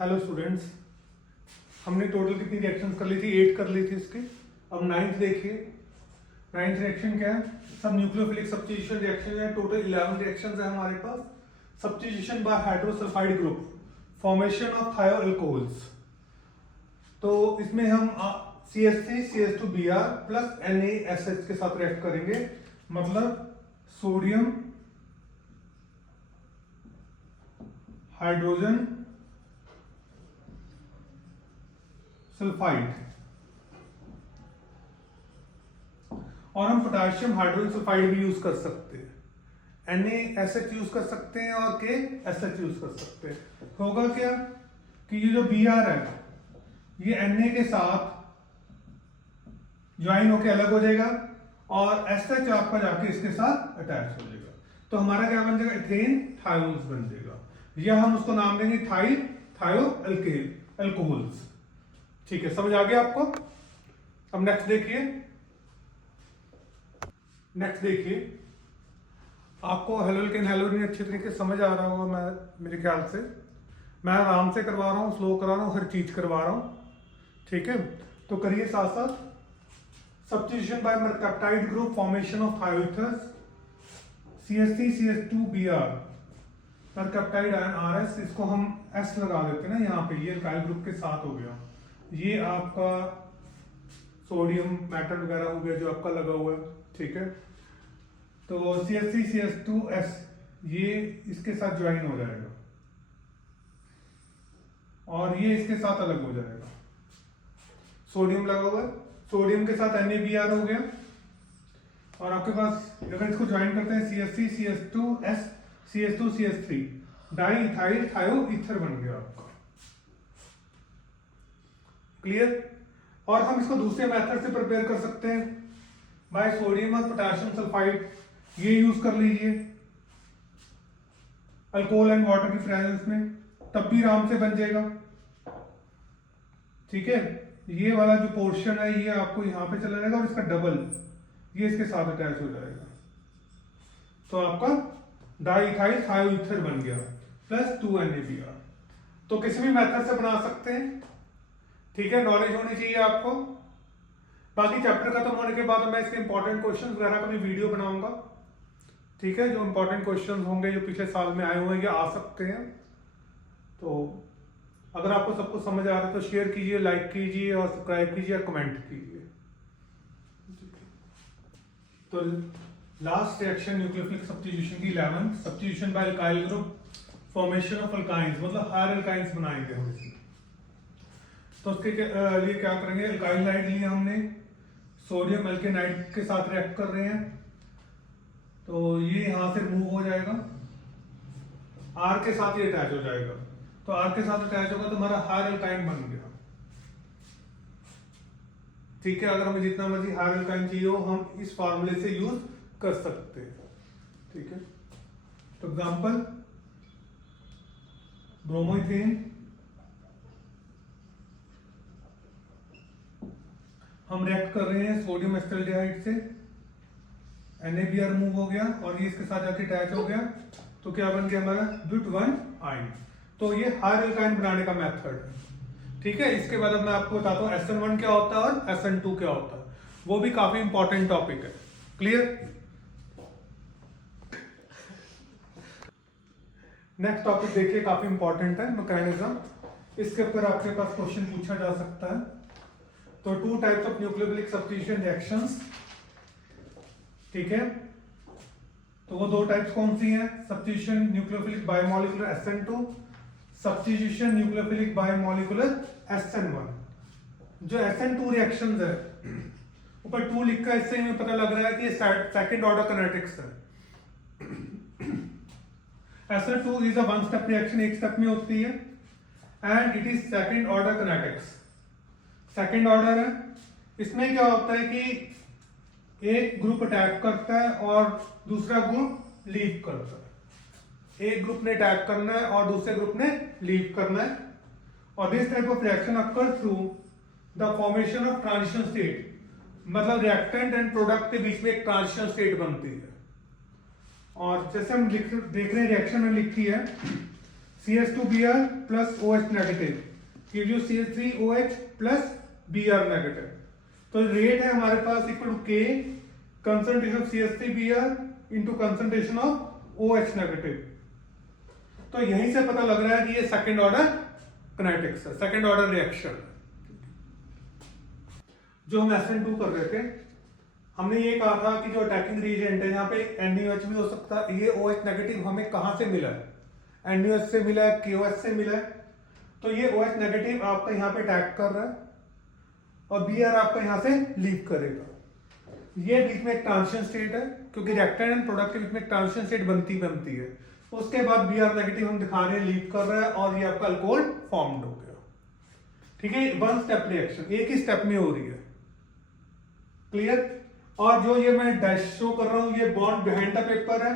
Hello students, हमने total कितनी reactions कर ली थी? 8 कर ली थी इसके। अब नाइन्थ देखिए। नाइन्थ रिएक्शन क्या है? सब न्यूक्लियोफिलिक सब्स्टिट्यूशन रिएक्शन है। टोटल 11 रिएक्शंस है हमारे पास। Substitution by hydrosulphide group, formation of thioalcohols. तो इसमें हम CH3 CH2Br प्लस NaSH के साथ रिएक्ट करेंगे, मतलब सोडियम हाइड्रोजन सल्फाइड, और हम पोटेशियम हाइड्रोजन सल्फाइड भी यूज कर सकते हैं। NaSH यूज कर सकते हैं और KSH यूज कर सकते हैं। होगा क्या कि ये जो Br है ये Na के साथ ज्वाइन होके अलग हो जाएगा और SH आपका जाके इसके साथ अटैच हो जाएगा। तो हमारा क्या बन जाएगा? इथेन थायोल्स बन जाएगा, या हम उसको नाम देंगे थायो अल्कोहल्स। ठीक है, समझ आ गया आपको? अब नेक्स्ट देखिए। आपको हेलोल्केन हेलोरीन अच्छी तरीके से समझ आ रहा होगा, मेरे ख्याल से। मैं आराम से करवा रहा हूँ, स्लो करा रहा हूँ, हर चीज करवा रहा हूँ। ठीक है, तो करिए साथ साथ। Substitution by mercaptide group, formation of thioethers, CH3 CH2Br, mercaptide ion RS, इसको हम S लगा देते हैं ना यहाँ पे, ये अल्काइल ग्रुप के साथ हो गया। ये आपका सोडियम मेटल वगैरह हो गया जो आपका लगा हुआ है। ठीक है, तो CH3 CH2S ये इसके साथ ज्वाइन हो जाएगा और ये इसके साथ अलग हो जाएगा। सोडियम लगा हुआ है, सोडियम के साथ NaBr हो गया, और आपके पास अगर इसको ज्वाइन करते हैं CH3 CH2S CH2 CH3, di ethyl थायो ईथर बन गया आपका। क्लियर? और हम इसको दूसरे मेथड से प्रिपेयर कर सकते हैं बाय सोडियम और पोटेशियम सल्फाइड, ये यूज कर लीजिए अल्कोहल एंड वाटर की प्रेजेंस में, तब भी आराम से बन जाएगा। ठीक है, ये वाला जो पोर्शन है ये आपको यहां पे चला जाएगा और इसका डबल ये इसके साथ अटैच हो जाएगा, तो आपका डाइइथाइल थायोईथर बन गया प्लस 2 NaBr। तो किसी भी मेथड से बना सकते हैं। ठीक है, नॉलेज होनी चाहिए आपको। बाकी चैप्टर खत्म होने के बाद मैं इसके इंपॉर्टेंट क्वेश्चंस वगैरह का भी वीडियो बनाऊंगा। ठीक है, जो इंपॉर्टेंट क्वेश्चंस होंगे जो पिछले साल में आए हुए हैं या आ सकते हैं। तो अगर आपको सब कुछ समझ आ रहा है तो शेयर कीजिए, लाइक कीजिए और सब्सक्राइब कीजिए और कमेंट कीजिए। तो लास्ट रिएक्शन न्यूक्लियोफिलिक सब्स्टिट्यूशन की 11, substitution by alkyl group, formation of alkynes, मतलब हायर अल्काइंस बनाएंगे हम इसमें। तो उसके लिए क्या करेंगे? अल्काइल हाइड लिए हमने, सोडियम एल्केनाइड के साथ रिएक्ट कर रहे हैं, तो ये यहां से मूव हो जाएगा, R के साथ ये अटैच हो जाएगा। तो R के साथ अटैच होगा तो हमारा हायर अल्काइन बन गया। ठीक है, अगर हमें जितना मर्जी हायर अल्काइन चाहिए हो हम इस फार्मूले से यूज कर सकते हैं। ठीक है, तो एग्जांपल ब्रोमोइथेन, हम रिएक्ट कर रहे हैं सोडियम एसिटाल्डिहाइड से, NaBr मूव हो गया और ये इसके साथ जाके अटैच हो गया, तो क्या बन गया हमारा? ब्यूट-1 आयन। तो ये हायर अल्काइन बनाने का मेथड है। ठीक है, इसके बाद अब मैं आपको बताता हूँ SN1 क्या होता है और SN2 क्या होता है, वो भी काफी इंपॉर्टेंट टॉपिक है। क्लियर? नेक्स्ट टॉपिक देखिए, काफी इंपॉर्टेंट है, मैकेनिज्म। इसके ऊपर आपके पास क्वेश्चन पूछा जा सकता है। तो 2 types of nucleophilic substitution reactions. ठीक है, तो वो 2 टाइप्स कौन सी हैं? Substitution nucleophilic bimolecular SN2, substitution nucleophilic bimolecular SN1। जो SN2 रिएक्शंस है, ऊपर 2 लिखा है, इससे हमें पता लग रहा है कि ये सेकंड ऑर्डर काइनेटिक्स है। SN2 is a 1 step reaction, एक स्टेप में होती है, and it is second order kinetics. Second order है। इसमें क्या होता है कि एक ग्रुप अटैक करता है और दूसरा ग्रुप लीव करता है। एक ग्रुप ने अटैक करना है और दूसरे ग्रुप ने लीव करना है, और this type of reaction occur through the formation of transition state, मतलब रिएक्टेंट एंड प्रोडक्ट के बीच में एक ट्रांजिशन स्टेट बनती है। और जैसे हम देख रहे हैं रिएक्शन में लिखी है CH2Br plus OH negative gives you CH3OH plus Br negative। तो रेट है हमारे पास equal to K concentration of CH3Br into concentration of OH negative. तो यहीं से पता लग रहा है कि ये सेकंड ऑर्डर किनेटिक्स है, सेकंड ऑर्डर रिएक्शन। जो हम SN2 कर रहे थे, हमने ये कहा था कि जो अटैकिंग रीजेंट है यहाँ पे NaOH भी हो सकता है। ये OH नेगेटिव हमें कहां से मिला है? NaOH से मिला है, KOH से मिला है। तो ये OH नेगेटिव आपका यहाँ पे अटैक कर रहा है और Br आपका यहाँ से लीव करेगा। ये बीच में एक ट्रांजिशन स्टेट है, क्योंकि रिएक्टेंट एंड प्रोडक्ट के बीच में एक ट्रांजिशन स्टेट बनती है। उसके बाद Br नेगेटिव हम दिखा रहे हैं लीव कर रहा है और ये आपका अल्कोहल फॉर्म्ड हो गया। ठीक है, वन स्टेप रिएक्शन, एक ही स्टेप में हो रही है। क्लियर? और जो ये मैं डैश शो कर रहा हूं, ये बॉन्ड बिहाइंड द पेपर है,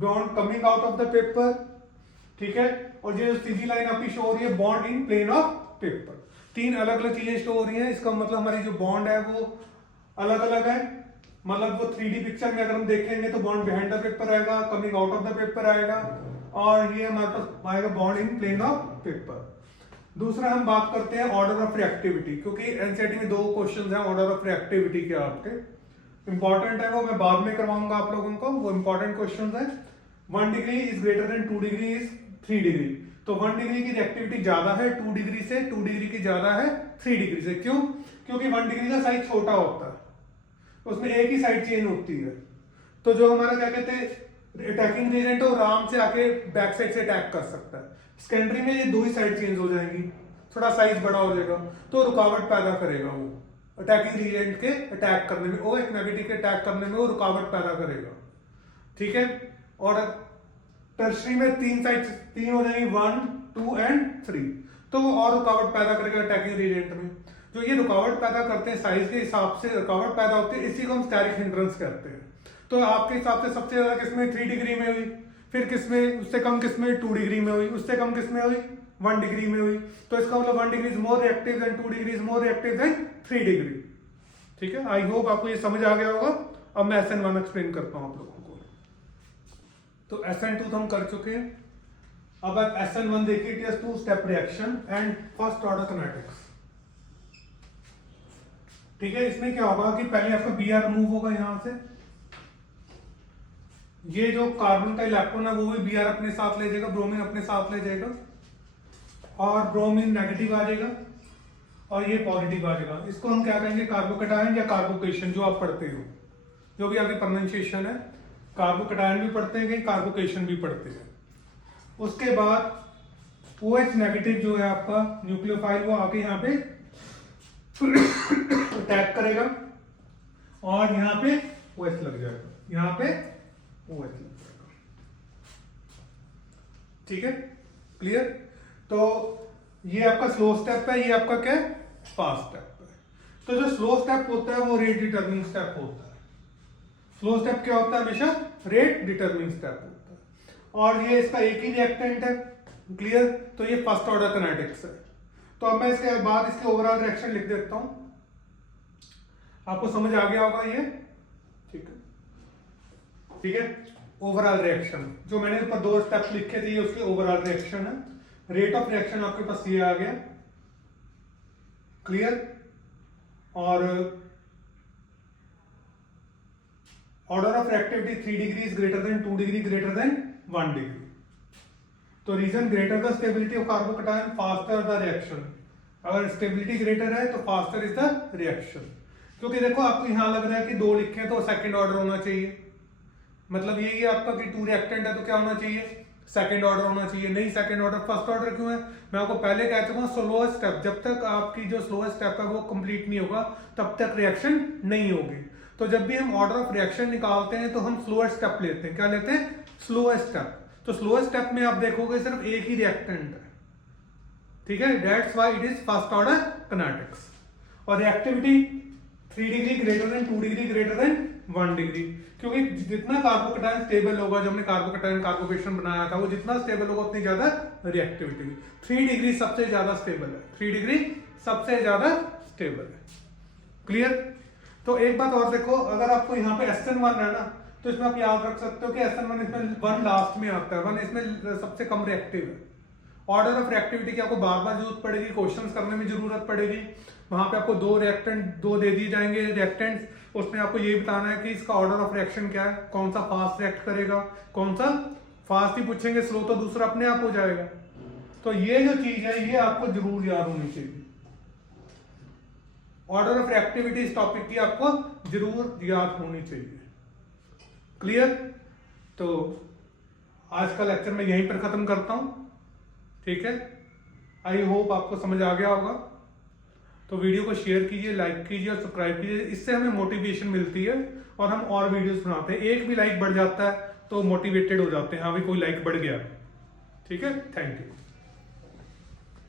bond coming out of the paper. ठीक है, और जो सीधी लाइन आपकी शो हो रही है bond in plane of paper. तीन अलग अलग चीजें शो हो रही हैं। इसका मतलब हमारी जो बॉन्ड है वो अलग अलग है। मतलब वो 3D पिक्चर में अगर हम देखेंगे तो बॉन्ड बिहाइंड द पेपर आएगा, coming out of the paper आएगा, और ये हमारे पास आएगा bond in plane of paper. दूसरा हम बात करते हैं ऑर्डर ऑफ रिएक्टिविटी, क्योंकि एनसीईआरटी में 2 क्वेश्चंस हैं ऑर्डर ऑफ रिएक्टिविटी के आपके। इंपॉर्टेंट है वो, मैं बाद में करवाऊंगा आप लोगों को, वो इंपॉर्टेंट क्वेश्चंस है। 1 degree is greater than 2 degree is 3 degree. तो 1 डिग्री की रिएक्टिविटी ज्यादा है 2 डिग्री से, 2 डिग्री की ज्यादा है 3 डिग्री से। क्यों? क्योंकि 1 डिग्री का साइज छोटा होता है, उसमें एक ही साइड चेंज होती है। तो जो हमारा क्या कहते हैं अटैकिंग रीजेंट है वो आराम से आके बैक साइड से अटैक कर सकता है। सेकेंडरी में ये 2 ही साइड चेंज हो जाएंगी, थोड़ा साइज बड़ा हो जाएगा, तो रुकावट पैदा करेगा वो अटैकिंग रीजेंट के अटैक करने में, OH नेगेटिव के अटैक करने में वो रुकावट पैदा करेगा। ठीक है, और टर्शरी में 3 साइड 3 हो जाएंगी, 1, 2 एंड 3, तो वो और रुकावट पैदा करेगा अटैकिंग रीजेंट में। जो ये रुकावट पैदा करते हैं साइज के हिसाब से रुकावट पैदा होती है, इसी को हम स्टेरिक हिंड्रेंस कहते हैं। तो आपके हिसाब से सबसे ज्यादा किसमें 3 डिग्री में हुई, फिर किसमें उससे कम किसमें 2 डिग्री में हुई, उससे कम किसमें हुई 1 डिग्री में हुई। तो इसका मतलब 1 degree is more reactive than 2 degree is more reactive than 3 degree. ठीक है, आई होप आपको ये समझ आ गया होगा। अब मैं SN1 एक्सप्लेन करता हूं आप लोगों को। तो SN2 तो हम कर चुके हैं। अब आप SN1 देखिए, it is 2 step reaction and first order kinetics. ठीक है, इसमें क्या होगा कि पहले आपका Br मूव होगा यहां से, ये जो कार्बन का इलेक्ट्रॉन है वो भी Br अपने साथ ले जाएगा, ब्रोमीन अपने साथ ले जाएगा, और ब्रोमीन नेगेटिव आ जाएगा और ये पॉजिटिव आ जाएगा। इसको हम क्या कहेंगे, कार्बोकैटायन या कार्बोकेशन, जो आप पढ़ते हो, जो भी आपकी प्रोनाउंसिएशन है। कार्बोकैटायन भी पढ़ते हैं, कहीं कार्बोकेशन भी पढ़ते हैं। उसके बाद OH नेगेटिव जो है आपका न्यूक्लियोफाइल, वो आके यहाँ पे अटैक करेगा और यहाँ पे OH लग जाएगा, यहाँ पे OH लग जाएगा। ठीक है, क्लियर? तो ये आपका स्लो स्टेप है, ये आपका क्या है, फास्ट स्टेप है। तो जो स्लो स्टेप होता है वो रेट डिटरमिनिंग स्टेप होता है। स्लो स्टेप क्या होता है, हमेशा रेट डिटरमिनिंग स्टेप होता है, और ये इसका एक ही रिएक्टेंट है। क्लियर? तो ये फर्स्ट ऑर्डर किनेटिक्स है। तो अब मैं इसके बाद इसके ओवरऑल रिएक्शन लिख देता हूं, आपको समझ आ गया होगा ये। ठीक है, ठीक है, ओवरऑल रिएक्शन जो मैंने ऊपर 2 स्टेप्स लिखे थे, ये उसके ओवरऑल रिएक्शन है। रेट ऑफ रिएक्शन आपके पास ये आ गया। क्लियर? और order of reactivity 3 degree is greater than 2 degree greater than 1 degree. तो reason greater the stability of carbocation faster the reaction. अगर स्टेबिलिटी ग्रेटर है तो फास्टर इज द रिएक्शन। क्योंकि देखो आपको यहां लग रहा है कि 2 लिखे तो सेकंड ऑर्डर होना चाहिए, मतलब यही है आपका कि 2 रिएक्टेंट है तो क्या होना चाहिए, सेकंड ऑर्डर होना चाहिए। नहीं, सेकंड ऑर्डर, फर्स्ट ऑर्डर क्यों है? मैं आपको पहले कह चुका हूं, स्लोएस्ट स्टेप, जब तक आपकी जो स्लोएस्ट स्टेप है वो कंप्लीट नहीं होगा तब तक रिएक्शन नहीं होगी। तो जब भी हम ऑर्डर ऑफ रिएक्शन निकालते हैं तो हम स्लोएस्ट स्टेप लेते हैं। क्या लेते हैं? Slowest step. तो स्लोएस्ट स्टेप में आप देखोगे सिर्फ एक ही रिएक्टेंट है। ठीक है, that's why it is first order kinetics. और reactivity 3 degree greater than 2 degree greater than 1 degree, क्योंकि जितना कार्बोकैटायन स्टेबल होगा, जो हमने कार्बोकैटायन कार्बोकेशन बनाया था, वो जितना स्टेबल होगा उतनी ज्यादा रिएक्टिविटी। 3 डिग्री सबसे ज्यादा स्टेबल है, 3 डिग्री सबसे ज्यादा स्टेबल है। क्लियर? तो एक बात और देखो, अगर आपको यहाँ पे SN1 है ना, तो इसमें आप याद रख सकते हो कि SN1 इसमें 1 लास्ट में आता है, 1 इसमें सबसे कम रिएक्टिव है। ऑर्डर ऑफ रिएक्टिविटी की आपको बार बार जरूरत पड़ेगी, क्वेश्चंस करने में जरूरत पड़ेगी। वहां पे आपको दो दे दिए जाएंगे रिएक्टेंट्स, उसमें आपको ये बताना है कि इसका ऑर्डर ऑफ रिएक्शन क्या है, कौन सा फास्ट रिएक्ट करेगा, कौन सा फास्ट ही पूछेंगे, स्लो तो दूसरा अपने आप हो जाएगा। तो ये जो चीज है ये आपको जरूर याद होनी चाहिए। ऑर्डर ऑफ रिएक्टिविटी इस टॉपिक की आपको जरूर याद होनी चाहिए। क्लियर? तो आज का लेक्चर मैं यहीं पर खत्म करता हूं, ठीक है। आई होप आपको समझ आ गया होगा। तो वीडियो को शेयर कीजिए, लाइक कीजिए और सब्सक्राइब कीजिए, इससे हमें मोटिवेशन मिलती है और हम और वीडियोस बनाते हैं। एक भी लाइक बढ़ जाता है तो मोटिवेटेड हो जाते हैं, हाँ भी कोई लाइक बढ़ गया। ठीक है, थैंक यू।